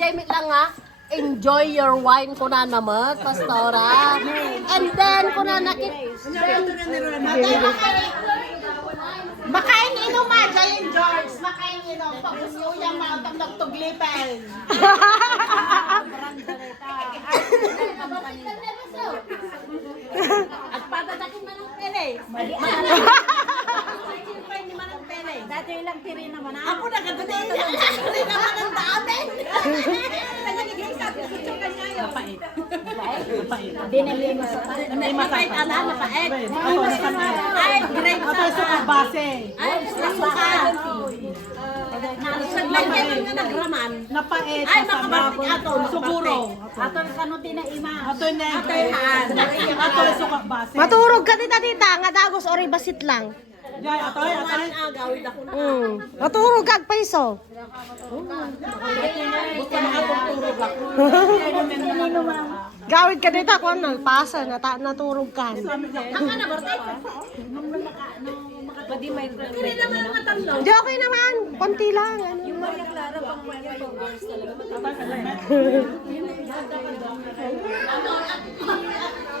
Jamie lang nga. Enjoy your wine ko na naman, Pastora. And then, ko na Makain inom ma, Giant George. Makain inom. Pag-usuyang mautang nagtuglipan. At patatakin man ng pere. Dati lang tiri naman na. Ako nagkatuloy na. Hindi naman ang dami. Dinali mo sa Mapait ata, mapait. Ay, great sa sukang base. Ay, suka. Saglagyan ng nagraman. Napait. Ay, makabartik ato. Siguro. Ato kanuti na ima. Ato na. Ato sukang base. Maturog ka tita, nga dagos ori basit lang. Jay, ato. Agawid ako na. Maturog kag paiso. Gusto na akong turog ako. Gawid ka dito, kung nalpasa, naturog ka. Ang na, bartik. Hindi naman ang matalo. Hindi, okay naman. Konti lang. Ano.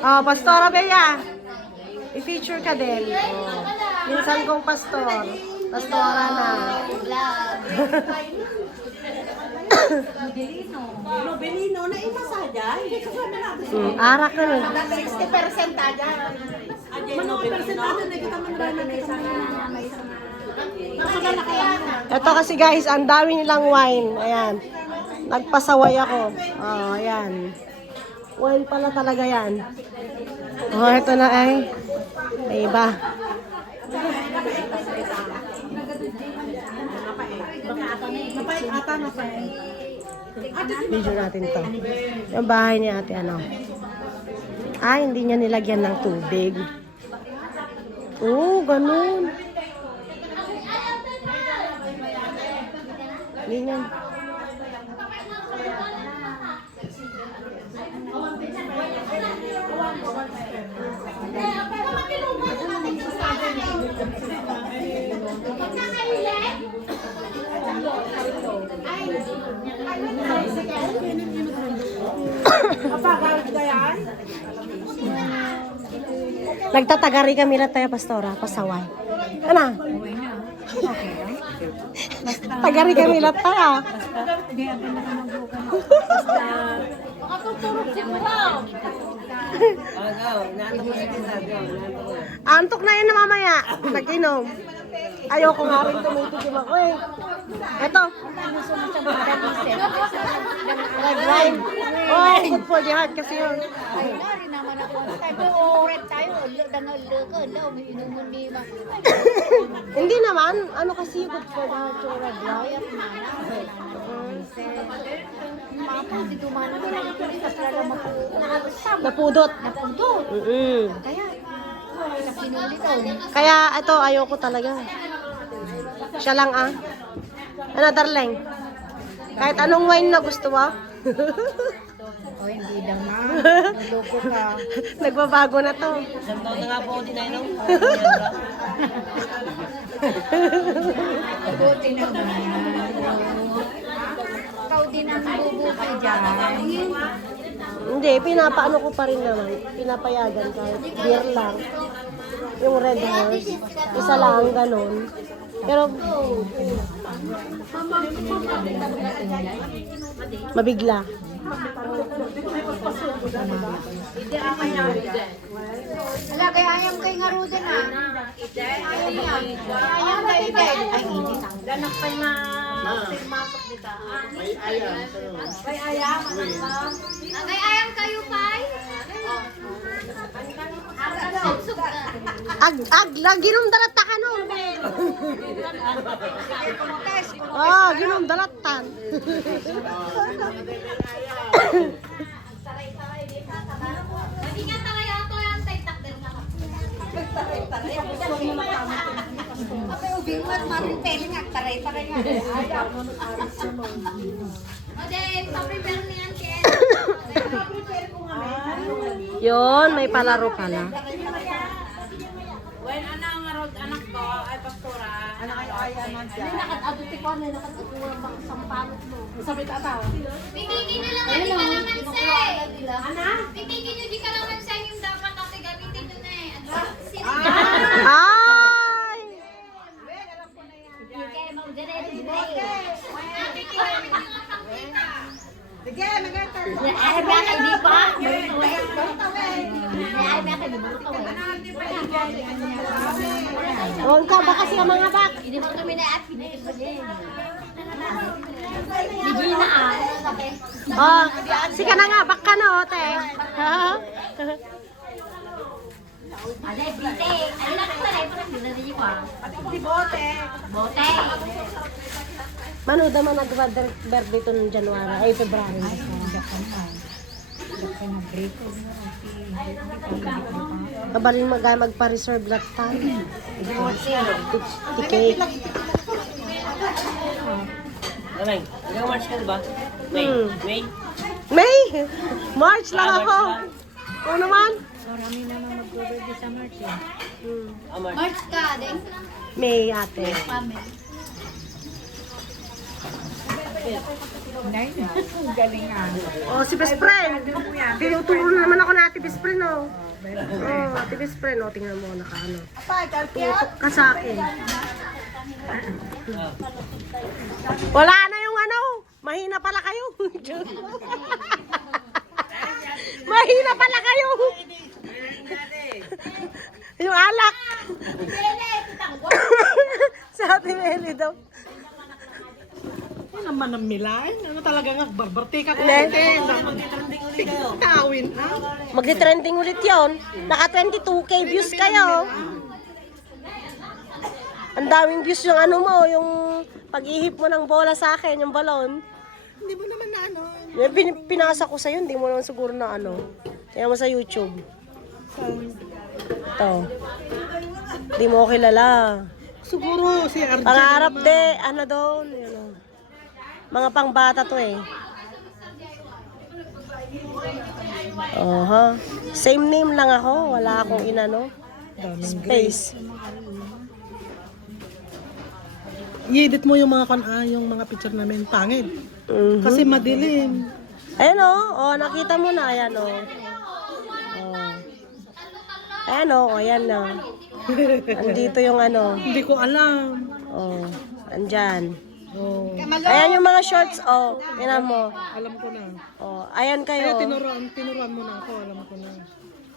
Oh, Pastora Bea. I-feature ka din. Oh. Minsan kong pastor. Pastora na. Nobelino na imasa dyan. Hindi kasama natin. Arak ka. 60% aja. Mga persentado na kita man rin Ito kasi guys, ang dami nilang wine. Ayan. Nagpasaway ako. Oh, ayan. Wine pala talaga yan. Oh, ito na ay. Ay iba. Napait ata na pa. Video natin to. Yung bahay ni ate ano. Ah, hindi niya nilagyan ng tubig. Oo, ganun. Hindi niya. Nagtatagari kami lang tayo, Pastora, pasaway. Ano? Tagari kami lang tayo. Antok na yun na mamaya. Nag-inom. Ayoko nga rin tumitigim ako eh. Eto. Red wine. Oh, good for the heart kasi yun. Ay, nari naman ako. Tayo, oret tayo. Inumun ni ma. Hindi naman. Ano kasi good for the heart yung red wine? Mapa, di dumana ko lang ito. Tapos lalo Napudot. napundot. Kaya, napinuli to. Kaya ito, ayoko talaga. Siya lang ah. Ano, darling? Kahit anong wine na gusto mo? O, hindi naman. Naloko ka. Nagbabago na to. Isang taon na nga po ako dinainom. Buti naman. Ikaw din ang bubukay dyan. Hindi, pinapaano ko pa rin naman. Pinapayagan kahit beer lang. Yung red horse. Isa lang, ganun. Pero, mabigla. Wala, kaya ayam kay nga ro din ah. Ayam kay Ted. Ay, hindi sang. Ganak pa na masok dito. May ayam. May ayam kayo, Pai? Ginom dalata ka no. Ah, ginom dalatan. Hindi nga tayo ato yung tay-tak din na. Ako yung bingwan, maring pwede nga, taray-taray nga. O, Dave, pa-prepare niyan, Ken. Yun, may palaro pala. When anak ko ay pastora, anak ay Nakataduti ko na nakatutuwa bang sampalot mo. Sabi tata. Pipigin nyo lang natin kalamansi. Pipigin nyo di kalamansi yung dapat natin gamitin nyo na eh. Ay! Kaya mag-diretso din. Pipigin nyo lang pangkita. Sige, mag-enter. Ay, ba kayo di pa? Ay, ba kayo di pa? Huwag ka, baka siya mga bak. Hindi mo kami na at pinigil pa din. Hindi na ah. Oh, sige na nga, bak ka na, ote. Ha? Ano, bite. Ano lang ito na, parang dinari ko ah. Bote. Bote. Manood naman nag-birthday to ng January, ay February. Kabalin magpa-reserve lahat tayo. Ticket. Aray, ilang March ka diba? May, May? May! March lang ako. Oo naman. March. March ka, din. May ate. Oh, si best friend. Tinuturo na naman ako na ate best friend, oh. Oh, ate best friend, oh. Tingnan mo, nakaano. Tutok ka sa akin. Wala na yung ano. Mahina pala kayo. Mahina pala kayo. Yung alak. Sa ate Meli daw. Ano naman ang milain? Ano talaga nga? Barbarte ka ko. Hindi. Tawin, ha? Magti-trending ulit yon. Naka 22k views kayo. Ang daming views yung ano mo, yung pag-ihip mo ng bola sa akin, yung balon. Hindi mo naman na ano. Pinasa ko sa'yo, hindi mo naman siguro na ano. Kaya mo sa YouTube. Ito. Hindi mo ko kilala. Siguro si Arjen. Pangarap de, ano doon. Yun, oh. Mga pangbata to eh. Oh, ha. Same name lang ako, wala akong inano. Space. I-edit mo yung mga yung mga picture namin pangit. Kasi madilim. Ayan oh, nakita mo na, ayan oh. Ayan oh, ayan na. Andito yung ano. Hindi ko alam. Oh, andyan. Oh, Ayan yung mga shorts, oh. Tingnan mo. alam ko na. Oh, ayan Kaya kayo. tinuruan mo na ako, alam ko na.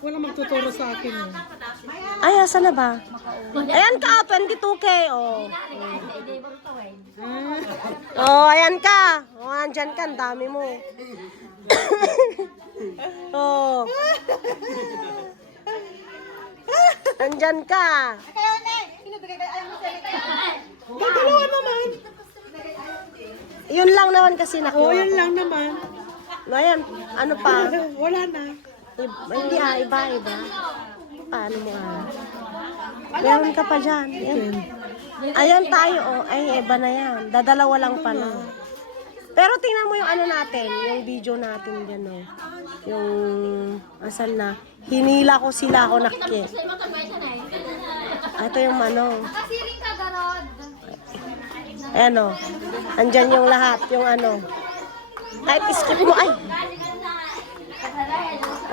Wala magtuturo sa akin eh. Ay, asan na ba? Ayan ka, 22k, oh. Oh, ayan ka. Oh, andyan ka, ang dami mo. Oh. Andyan ka. Dalawa naman. Yun lang naman kasi Oo, nakuha. yun lang naman. No, ayan, ano pa? Wala na. Hindi iba. Paano mo Meron ka pa dyan. Ayan. Ayan tayo, oh. Ay, iba na yan. Dadalawa lang pala. Pero tingnan mo yung ano natin, yung video natin dyan, oh. Yung, asan na? Hinila ko sila ako nakki. Ito yung ano. Kasiring ka, Garod. Ayan, oh. Andyan yung lahat, yung ano. Kahit skip mo, ay.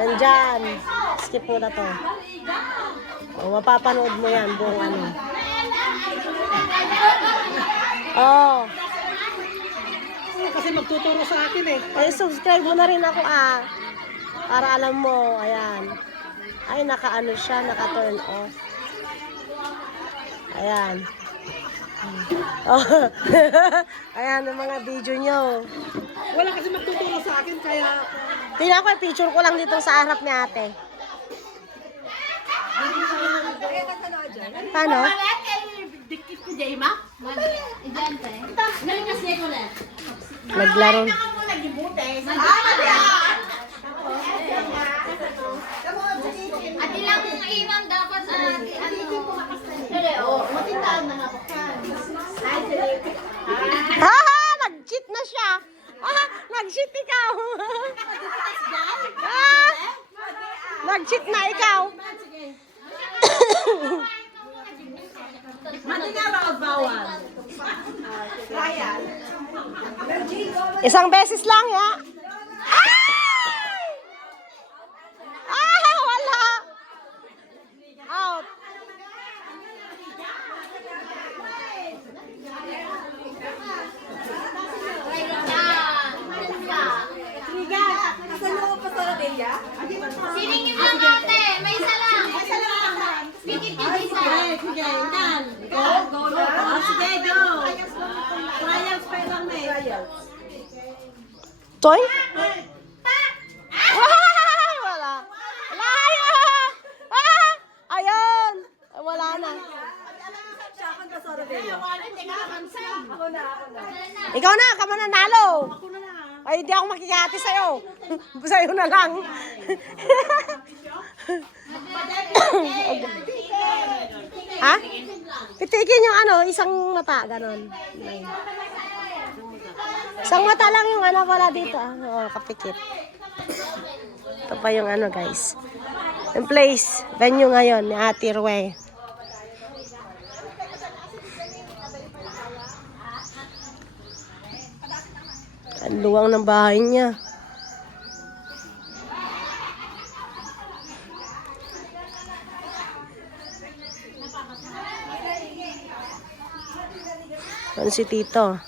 Andyan. Skip mo na to. O, mapapanood mo yan, buong ano. Oh. Kasi magtuturo sa akin eh. Ay, subscribe mo na rin ako, ah. Para alam mo, ayan. Ay, naka-ano siya, naka-turn off. Ayan. Oh. Ayan ang mga video nyo. Wala kasi magtuturo sa akin kaya Tingnan ko, picture ko lang dito sa harap ni ate. Paano? Dikit ko, Jayma. Idiyan, te. Ngayon kasi ko na. Naglaro. At ilang iwan dapat sa Ha! Nag-cheat na siya. Ah, nag-cheat ikaw. Ah, nag-cheat na ikaw. Mati nga bawal. Isang beses lang, ya. Ah! Wala! Out. Siningin lang ate. May isa lang. Pikit-pikit isa. Toy? Ay, wala. Wala yun! Ah! Ayun! Wala na. Ikaw na, ka mananalo. Ay, hindi ako makikihati sa'yo. Sa'yo na lang. Ha? Pitikin yung ano, isang mata, ganon. Isang mata lang yung ano pala dito. Oo, kapikit. Ito pa yung ano, guys. Yung place, venue ngayon ni Ate Rue. Ang luwang ng bahay niya. Ano si Tito?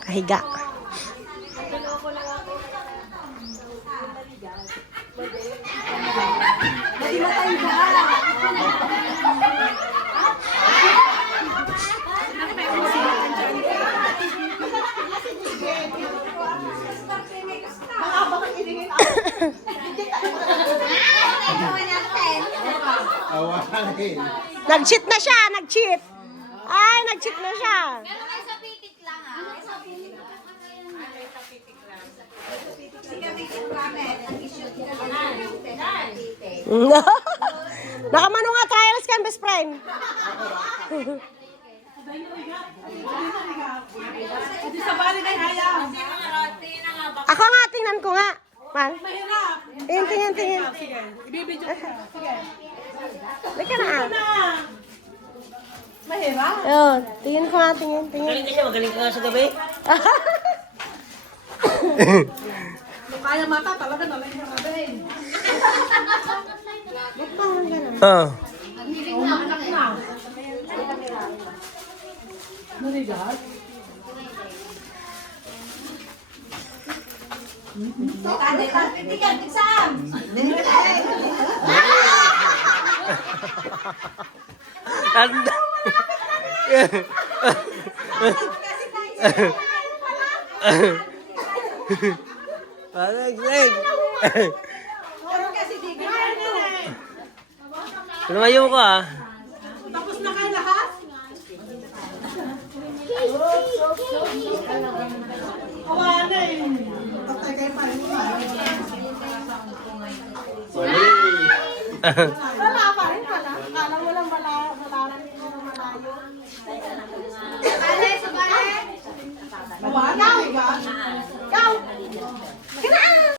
Kahiga. Nag-cheat na siya, nag-cheat. Ay, nag-cheat na siya. Pero may sa pitik lang Nakamano nga trials kan, best friend. Ako nga, tingnan ko nga. Man. Tingin. Sige, ibibidyo ko. Sige. Lika na. Mahirap. Ayun, tingin ko nga, tingin. Magaling ka siya, magaling ka nga sa gabi. Kaya mata talaga nalain na rin. Oo. Narigat? Anda. Leg. Lumayo ko ah. Tapos na kayo lahat? Kawana eh.